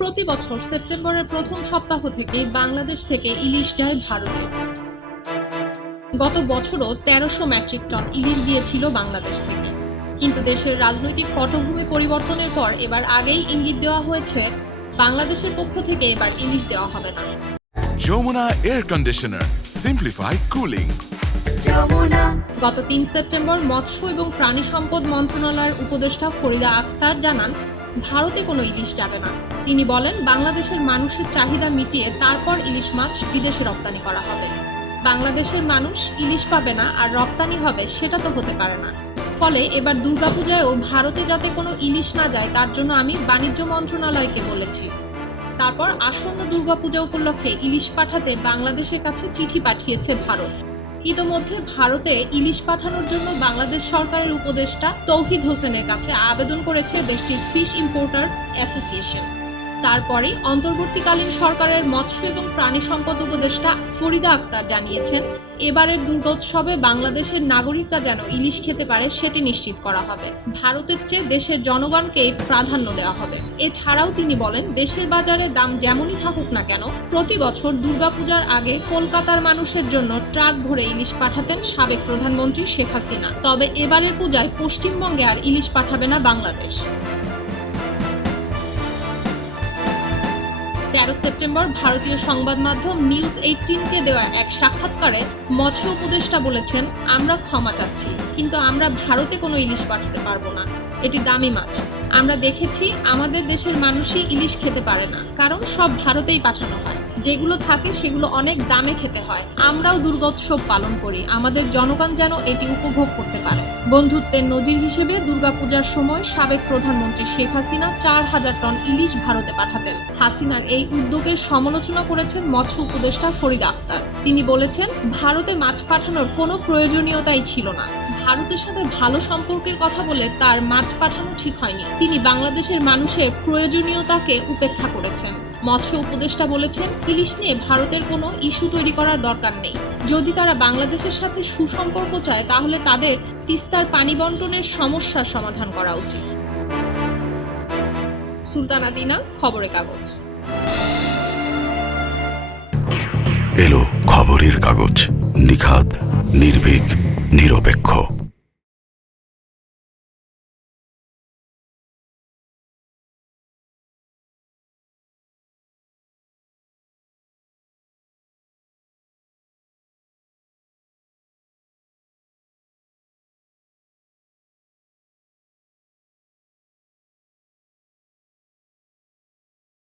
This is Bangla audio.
প্রতি বছর সেপ্টেম্বরের প্রথম সপ্তাহ থেকে বাংলাদেশ থেকে ইলিশ যায় ভারতে। গত বছরও ১৩০০ মেট্রিক টন ইলিশ গিয়েছিল বাংলাদেশ থেকে। কিন্তু দেশের রাজনৈতিক পটভূমি পরিবর্তনের পর এবার আগেই ইঙ্গিত দেওয়া হয়েছে বাংলাদেশের পক্ষ থেকে এবার ইলিশ দেওয়া হবে না। Jamuna air conditioner, simplified cooling. গত ৩ সেপ্টেম্বর মৎস্য এবং প্রাণী সম্পদ মন্ত্রণালয়ের উপদেষ্টা ফরিদা আক্তার জানান, ভারতে কোনো ইলিশ যাবে না। তিনি বলেন, বাংলাদেশের মানুষের চাহিদা মিটিয়ে তারপর ইলিশ মাছ বিদেশে রপ্তানি করা হবে। বাংলাদেশের মানুষ ইলিশ পাবে না আর রপ্তানি হবে, সেটা তো হতে পারে না। ফলে এবার দুর্গাপূজায়ও ভারতে যাতে কোনো ইলিশ না যায় তার জন্য আমি বাণিজ্য মন্ত্রণালয়কে বলেছি। তারপর আসন্ন দুর্গাপূজা উপলক্ষে ইলিশ পাঠাতে বাংলাদেশের কাছে চিঠি পাঠিয়েছে ভারত। ইতোমধ্যে ভারতে ইলিশ পাঠানোর জন্য বাংলাদেশ সরকারের উপদেষ্টা তৌহিদ হোসেনের কাছে আবেদন করেছে দেশটির ফিশ ইম্পোর্টার অ্যাসোসিয়েশন। তারপরে অন্তর্বর্তীকালীন সরকারের মৎস্য এবং প্রাণী সম্পদ উপদেষ্টা ফরিদা আক্তার জানিয়েছেন, এবারের দুর্গোৎসবে বাংলাদেশের নাগরিকরা যেন ইলিশ খেতে পারে সেটি নিশ্চিত করা হবে। ভারতের চেয়ে দেশের জনগণকে প্রাধান্য দেওয়া হবে। এছাড়াও তিনি বলেন, দেশের বাজারে দাম যেমনই থাকুক না কেন, প্রতি বছর দুর্গাপূজার আগে কলকাতার মানুষের জন্য ট্রাক ভরে ইলিশ পাঠাতেন সাবেক প্রধানমন্ত্রী শেখ হাসিনা। তবে এবারের পূজায় পশ্চিমবঙ্গে আর ইলিশ পাঠাবে না বাংলাদেশ। ১৩ সেপ্টেম্বর ভারতীয় সংবাদ মাধ্যম নিউজ 18-কে দেওয়া এক সাক্ষাৎকারে মৎস্য উপদেষ্টা বলেছেন, আমরা ক্ষমা চাচ্ছি, কিন্তু আমরা ভারতে কোনো ইলিশ পাঠাতে পারবো না। এটি দামি মাছ। আমরা দেখেছি আমাদের দেশের মানুষই ইলিশ খেতে পারে না, কারণ সব ভারতেই পাঠানো হয়। যেগুলো থাকে সেগুলো অনেক দামে খেতে হয়। আমরাও দুর্গোৎসব পালন করি, আমাদের জনগণ যেন এটি উপভোগ করতে পারে। বন্ধুত্বের নজির হিসেবে দুর্গাপূজার সময় সাবেক প্রধানমন্ত্রী শেখ হাসিনা ৪,০০০ টন ইলিশ ভারতে পাঠাতেন। হাসিনার এই উদ্যোগের সমালোচনা করেছেন মৎস্য উপদেষ্টা ফরিদা আক্তার। তিনি বলেছেন, ভারতে মাছ পাঠানোর কোনো প্রয়োজনীয়তাই ছিল না। ভারতের সাথে ভালো সম্পর্কের কথা বলে তার মাছ পাঠানো ঠিক হয়নি। তিনি বাংলাদেশের মানুষের প্রয়োজনীয়তাকে উপেক্ষা করেছেন। মৎস্য উপদেষ্টা বলেছেন, ইলিশ নিয়ে ভারতের কোনো ইস্যু তৈরি করার দরকার নেই। যদি তারা বাংলাদেশের সাথে সুসম্পর্ক চায় তাহলে তাদের তিস্তার পানি বন্টনের সমস্যার সমাধান করা উচিত। সুলতানা দিনা, খবরের কাগজ। এলো খবরের কাগজ, নিখাত, নির্ভীক, নিরপেক্ষ।